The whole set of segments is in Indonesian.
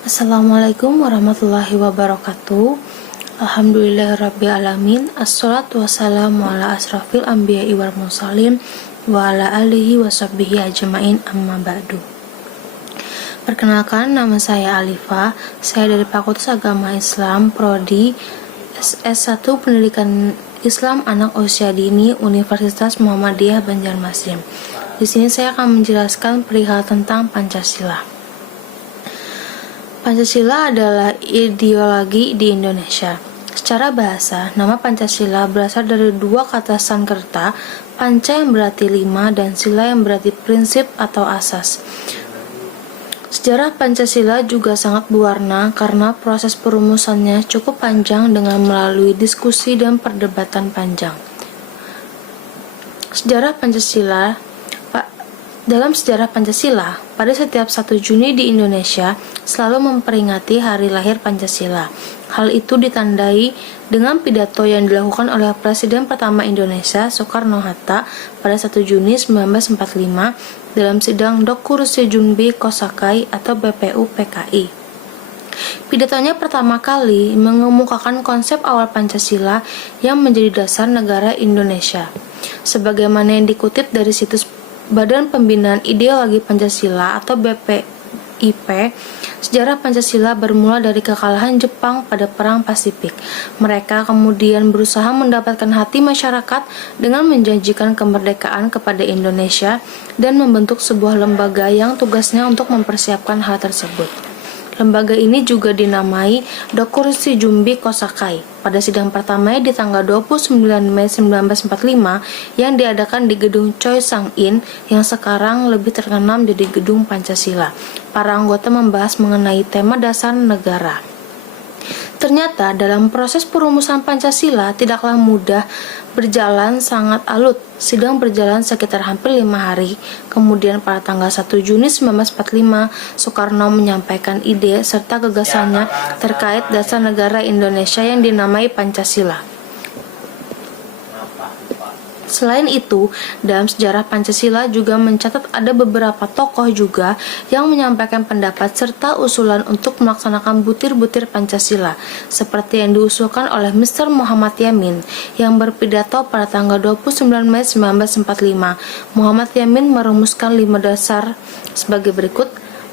Assalamualaikum warahmatullahi wabarakatuh. Alhamdulillahirrabbilalamin. Assalatu wassalamu ala asrafil anbiya'i wal mursalin wa ala alihi wa sahbihi ajma'in, amma ba'du. Perkenalkan, nama saya Alifa. Saya dari Fakultas Agama Islam Prodi S1 Pendidikan Islam Anak Usia Dini Universitas Muhammadiyah Banjarmasin. Di sini saya akan menjelaskan perihal tentang Pancasila. Pancasila adalah ideologi di Indonesia. Secara bahasa, nama Pancasila berasal dari dua kata Sanskerta, panca yang berarti 5 dan sila yang berarti prinsip atau asas. Sejarah Pancasila juga sangat berwarna karena proses perumusannya cukup panjang dengan melalui diskusi dan perdebatan panjang. Dalam sejarah Pancasila, pada setiap 1 Juni di Indonesia selalu memperingati hari lahir Pancasila. Hal itu ditandai dengan pidato yang dilakukan oleh Presiden pertama Indonesia, Soekarno-Hatta, pada 1 Juni 1945 dalam sidang Dokurusi Junbi Kosakai atau BPU PKI. Pidatonya pertama kali mengemukakan konsep awal Pancasila yang menjadi dasar negara Indonesia. Sebagaimana yang dikutip dari situs Badan Pembinaan Ideologi Pancasila atau BPIP, sejarah Pancasila bermula dari kekalahan Jepang pada Perang Pasifik. Mereka kemudian berusaha mendapatkan hati masyarakat dengan menjanjikan kemerdekaan kepada Indonesia dan membentuk sebuah lembaga yang tugasnya untuk mempersiapkan hal tersebut. Lembaga ini juga dinamai Dokurusi Junbi Kosakai. Pada sidang pertamanya di tanggal 29 Mei 1945 yang diadakan di Gedung Choi Sang-in yang sekarang lebih terkenal menjadi Gedung Pancasila. Para anggota membahas mengenai tema dasar negara. Ternyata dalam proses perumusan Pancasila tidaklah mudah, berjalan sangat alot. Sidang berjalan sekitar hampir 5 hari. Kemudian pada tanggal 1 Juni 1945, Soekarno menyampaikan ide serta gagasannya terkait dasar negara Indonesia yang dinamai Pancasila. Selain itu, dalam sejarah Pancasila juga mencatat ada beberapa tokoh juga yang menyampaikan pendapat serta usulan untuk melaksanakan butir-butir Pancasila, seperti yang diusulkan oleh Mr. Muhammad Yamin yang berpidato pada tanggal 29 Mei 1945. Muhammad Yamin merumuskan 5 dasar sebagai berikut: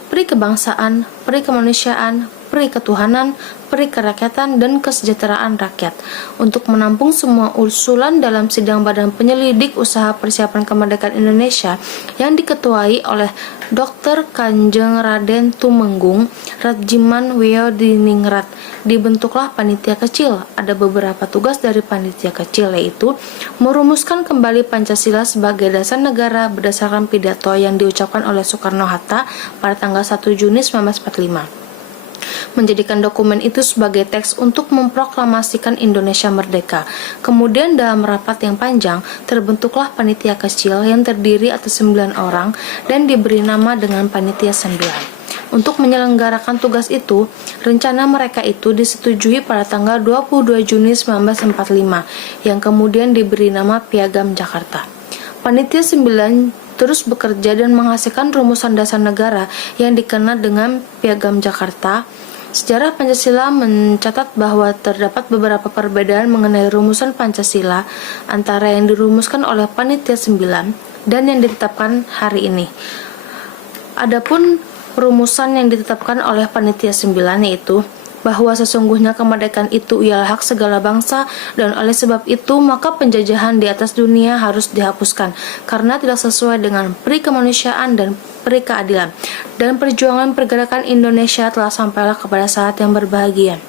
peri kebangsaan, peri kemanusiaan, peri ketuhanan, peri kerakyatan, dan kesejahteraan rakyat. Untuk menampung semua usulan dalam sidang Badan Penyelidik Usaha Persiapan Kemerdekaan Indonesia yang diketuai oleh Dr. Kanjeng Raden Tumenggung Rajiman Wiyodiningrat, dibentuklah panitia kecil. Ada beberapa tugas dari panitia kecil, yaitu merumuskan kembali Pancasila sebagai dasar negara berdasarkan pidato yang diucapkan oleh Soekarno-Hatta pada tanggal 1 Juni 1945. Menjadikan dokumen itu sebagai teks untuk memproklamasikan Indonesia merdeka. Kemudian dalam rapat yang panjang, terbentuklah panitia kecil yang terdiri atas 9 orang dan diberi nama dengan panitia 9. Untuk menyelenggarakan tugas itu, rencana mereka itu disetujui pada tanggal 22 Juni 1945, yang kemudian diberi nama Piagam Jakarta. Panitia 9 terus bekerja dan menghasilkan rumusan dasar negara yang dikenal dengan Piagam Jakarta. Sejarah Pancasila mencatat bahwa terdapat beberapa perbedaan mengenai rumusan Pancasila antara yang dirumuskan oleh Panitia 9 dan yang ditetapkan hari ini. Adapun rumusan yang ditetapkan oleh Panitia 9 yaitu bahwa sesungguhnya kemerdekaan itu ialah hak segala bangsa, dan oleh sebab itu maka penjajahan di atas dunia harus dihapuskan karena tidak sesuai dengan peri kemanusiaan dan peri keadilan, dan perjuangan pergerakan Indonesia telah sampailah kepada saat yang berbahagia.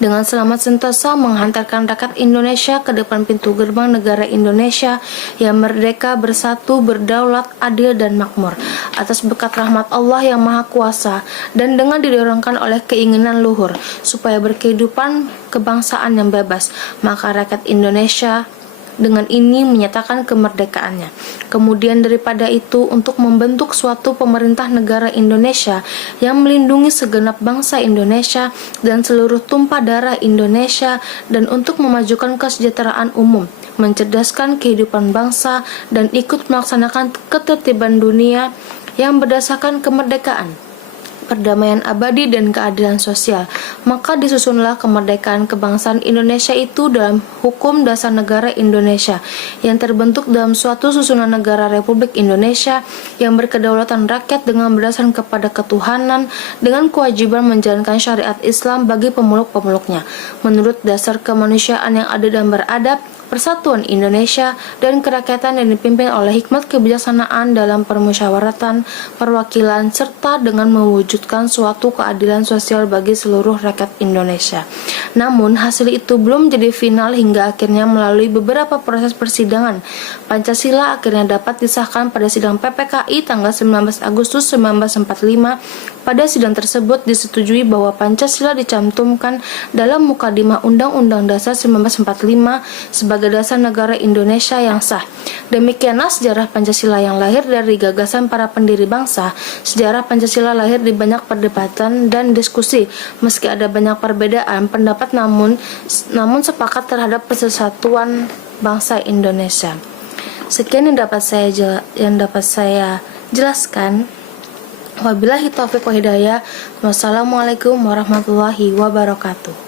Dengan selamat sentosa menghantarkan rakyat Indonesia ke depan pintu gerbang negara Indonesia yang merdeka, bersatu, berdaulat, adil, dan makmur atas berkat rahmat Allah yang Maha Kuasa, dan dengan didorongkan oleh keinginan luhur supaya berkehidupan kebangsaan yang bebas, maka rakyat Indonesia dengan ini menyatakan kemerdekaannya. Kemudian daripada itu, untuk membentuk suatu pemerintah negara Indonesia yang melindungi segenap bangsa Indonesia dan seluruh tumpah darah Indonesia, dan untuk memajukan kesejahteraan umum, mencerdaskan kehidupan bangsa, dan ikut melaksanakan ketertiban dunia yang berdasarkan kemerdekaan. perdamaian abadi dan keadilan sosial. Maka disusunlah kemerdekaan kebangsaan Indonesia itu dalam Hukum Dasar Negara Indonesia yang terbentuk dalam suatu susunan negara Republik Indonesia yang berkedaulatan rakyat dengan berdasarkan kepada ketuhanan dengan kewajiban menjalankan syariat Islam bagi pemeluk-pemeluknya menurut dasar kemanusiaan yang adil dan beradab, persatuan Indonesia, dan kerakyatan yang dipimpin oleh hikmat kebijaksanaan dalam permusyawaratan, perwakilan, serta dengan mewujudkan suatu keadilan sosial bagi seluruh rakyat Indonesia. Namun, hasil itu belum jadi final hingga akhirnya melalui beberapa proses persidangan. Pancasila akhirnya dapat disahkan pada sidang PPKI tanggal 19 Agustus 1945. Pada sidang tersebut disetujui bahwa Pancasila dicantumkan dalam Mukadimah Undang-Undang Dasar 1945 sebagai dasar negara Indonesia yang sah. Demikianlah sejarah Pancasila yang lahir dari gagasan para pendiri bangsa. Sejarah Pancasila lahir di banyak perdebatan dan diskusi, meski ada banyak perbedaan pendapat namun sepakat terhadap persatuan bangsa Indonesia. Sekian yang dapat saya jelaskan. Wabillahi taufiq wa hidayah. Wassalamualaikum warahmatullahi wabarakatuh.